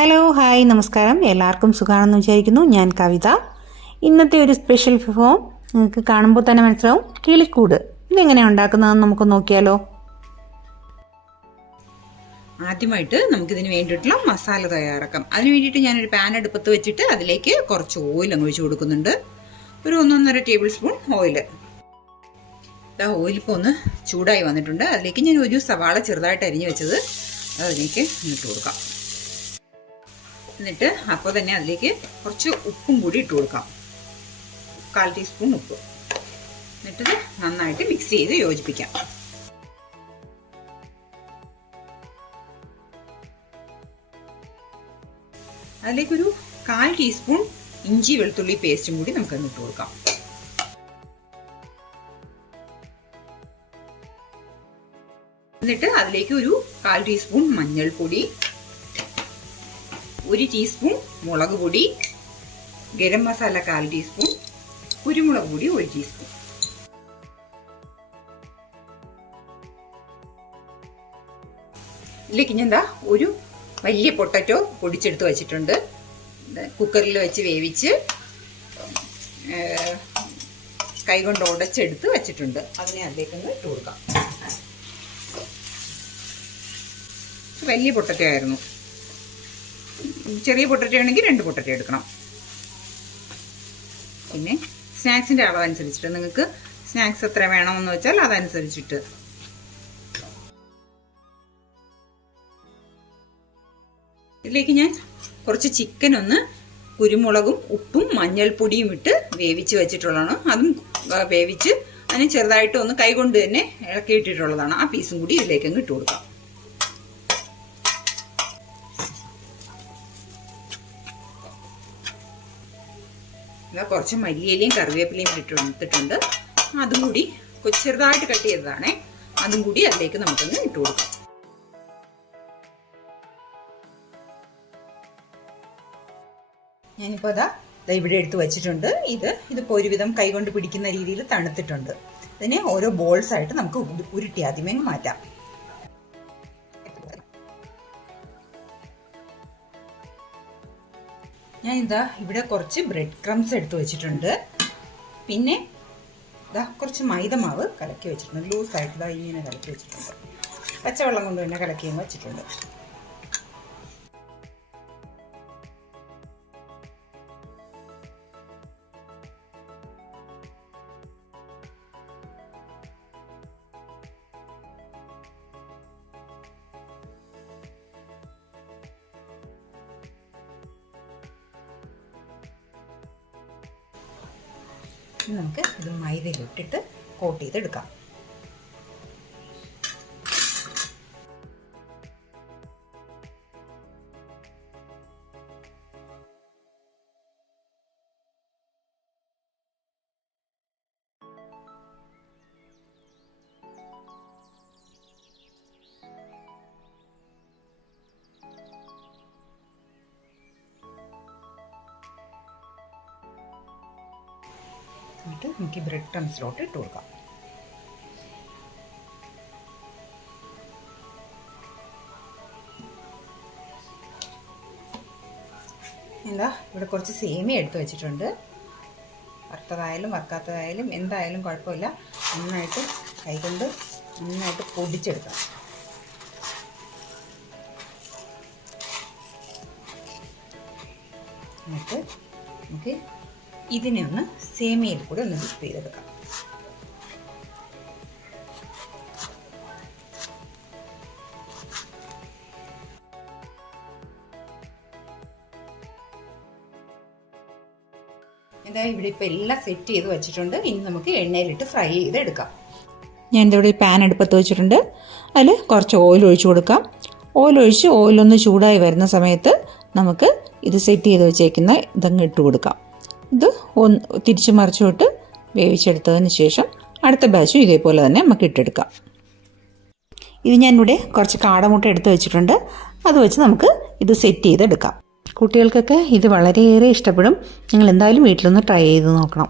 Hello hi നമസ്കാരം. എല്ലാവർക്കും സുഖമാണെന്ന് വിചാരിക്കുന്നു. ഞാൻ കവിത. ഇന്നത്തെ ഒരു സ്പെഷ്യൽ വിഭവം നിങ്ങൾക്ക് കാണുമ്പോൾ തന്നെ മനസ്സിലാവും, കിളിക്കൂട്. ഇതെങ്ങനെയാണ് ഉണ്ടാക്കുന്നതെന്ന് നമുക്ക് നോക്കിയാലോ. ആദ്യമായിട്ട് നമുക്കിതിന് വേണ്ടിയിട്ടുള്ള മസാല തയ്യാറാക്കാം. അതിന് വേണ്ടിയിട്ട് ഞാനൊരു പാൻ അടുപ്പത്ത് വെച്ചിട്ട് അതിലേക്ക് കുറച്ച് ഓയിൽ അങ്ങ് ഒഴിച്ച് കൊടുക്കുന്നുണ്ട്. ഒരു 1.5 ടേബിൾ സ്പൂൺ ഓയിൽ. ഓയിലിപ്പോൾ ഒന്ന് ചൂടായി വന്നിട്ടുണ്ട്. അതിലേക്ക് ഞാൻ ഒരു സവാള ചെറുതായിട്ട് അരിഞ്ഞു വെച്ചത് അതിലേക്ക് ഇട്ട് കൊടുക്കാം. എന്നിട്ട് അപ്പോൾ തന്നെ അതിലേക്ക് കുറച്ച് ഉപ്പും കൂടി ഇട്ട് കൊടുക്കാം. 1/4 ടീസ്പൂൺ ഉപ്പ്. എന്നിട്ട് നന്നായിട്ട് മിക്സ് ചെയ്ത് യോജിപ്പിക്കാം. അതിലേക്കൊരു 1/4 ടീസ്പൂൺ ഇഞ്ചി വെളുത്തുള്ളി പേസ്റ്റും കൂടി നമുക്കൊന്ന് ഇട്ട് കൊടുക്കാം. എന്നിട്ട് അതിലേക്ക് ഒരു 1/4 ടീസ്പൂൺ മഞ്ഞൾപ്പൊടി, 1 ടീസ്പൂൺ മുളക് പൊടി, ഗരം മസാല 1/4 ടീസ്പൂൺ, കുരുമുളക് പൊടി 1 ടീസ്പൂൺ. ഇതിലേക്ക് ഞാൻ ഒരു വലിയ പൊട്ടറ്റോ പൊടിച്ചെടുത്ത് വെച്ചിട്ടുണ്ട്. കുക്കറിൽ വെച്ച് വേവിച്ച് കൈകൊണ്ട് ഉടച്ചെടുത്ത് വെച്ചിട്ടുണ്ട്. അതിനെ അതിലേക്കൊന്ന് ഇട്ട് കൊടുക്കാം. വലിയ പൊട്ടറ്റോ ആയിരുന്നു. ചെറിയ പൊട്ടറ്റോ ആണെങ്കിൽ 2 പൊട്ടറ്റോ എടുക്കണം. പിന്നെ സ്നാക്സിൻ്റെ അളവനുസരിച്ചിട്ട് നിങ്ങൾക്ക് സ്നാക്സ് എത്ര വേണമെന്ന് വെച്ചാൽ അതനുസരിച്ചിട്ട്. ഇതിലേക്ക് ഞാൻ കുറച്ച് ചിക്കൻ ഒന്ന് കുരുമുളകും ഉപ്പും മഞ്ഞൾപ്പൊടിയും ഇട്ട് വേവിച്ച് വെച്ചിട്ടുള്ളതാണ്. അതും വേവിച്ച് അതിന് ചെറുതായിട്ട് ഒന്ന് കൈകൊണ്ട് തന്നെ ഇളക്കിയിട്ടിട്ടുള്ളതാണ്. ആ പീസും കൂടി ഇതിലേക്ക് അങ്ങ് ഇട്ട് കൊടുക്കാം. കുറച്ച് മല്ലിയിലയും കറിവേപ്പിലയും ഇട്ടെടുത്തിട്ടുണ്ട്. അതും കൂടി ചെറുതായിട്ട് കട്ട് ചെയ്തതാണേ. അതും കൂടി അതിലേക്ക് നമുക്കൊന്ന് ഇട്ട് കൊടുക്കാം. ഞാനിപ്പോൾ ഇവിടെ എടുത്ത് വെച്ചിട്ടുണ്ട്. ഇതിപ്പോൾ ഒരുവിധം കൈകൊണ്ട് പിടിക്കുന്ന രീതിയിൽ തണുത്തിട്ടുണ്ട്. ഇതിനെ ഓരോ ബോൾസ് ആയിട്ട് നമുക്ക് ഉരുട്ടി ആദ്യമേ മാറ്റാം. ഞാൻ ഇവിടെ കുറച്ച് ബ്രെഡ് ക്രംസ് എടുത്ത് വെച്ചിട്ടുണ്ട്. പിന്നെ കുറച്ച് മൈദമാവ് കലക്കി വെച്ചിട്ടുണ്ട്. ലൂസായിട്ട് ഇങ്ങനെ കലക്കി വെച്ചിട്ടുണ്ട്. പച്ചവെള്ളം കൊണ്ട് തന്നെ കലക്കി വെച്ചിട്ടുണ്ട്. നമുക്ക് ഇത് മൈദയിലിട്ടിട്ട് കോട്ട് ചെയ്തെടുക്കാം. എന്നിട്ട് നമുക്ക് ബ്രെഡ് ക്രംസിലോട്ട് ഇട്ട് കൊടുക്കാം. ഇവിടെ കുറച്ച് സേമിയ എടുത്ത് വെച്ചിട്ടുണ്ട്. വറുത്തതായാലും വറുക്കാത്തതായാലും എന്തായാലും കുഴപ്പമില്ല. നന്നായിട്ട് കൈകൊണ്ട് നന്നായിട്ട് പൊടിച്ചെടുക്കാം. എന്നിട്ട് നമുക്ക് ഇതിനെ ഒന്ന് സേമിയയിൽ കൂടെ ഒന്ന് ഡിപ്പ് ചെയ്തെടുക്കാം. ഇവിടെ ഇപ്പം എല്ലാം സെറ്റ് ചെയ്ത് വെച്ചിട്ടുണ്ട്. ഇനി നമുക്ക് എണ്ണയിലിട്ട് ഫ്രൈ ചെയ്തെടുക്കാം. ഞാൻ ഇവിടെ പാൻ അടുപ്പത്ത് വെച്ചിട്ടുണ്ട്. അതിൽ കുറച്ച് ഓയിൽ ഒഴിച്ചു കൊടുക്കാം. ഓയിലൊന്ന് ചൂടായി വരുന്ന സമയത്ത് നമുക്ക് ഇത് സെറ്റ് ചെയ്ത് വെച്ചേക്കുന്ന ഇതങ്ങ് ഇട്ട് കൊടുക്കാം. ഇത് തിരിച്ചു മറിച്ചുവിട്ട് വേവിച്ചെടുത്തതിന് ശേഷം അടുത്ത ബാച്ചും ഇതേപോലെ തന്നെ നമുക്ക് ഇട്ടെടുക്കാം. ഇത് ഞാനിവിടെ കുറച്ച് കാടമുട്ട എടുത്ത് വെച്ചിട്ടുണ്ട്. അത് വെച്ച് നമുക്ക് ഇത് സെറ്റ് ചെയ്തെടുക്കാം. കുട്ടികൾക്കൊക്കെ ഇത് വളരെയേറെ ഇഷ്ടപ്പെടും. നിങ്ങൾ എന്തായാലും വീട്ടിലൊന്ന് ട്രൈ ചെയ്ത് നോക്കണം.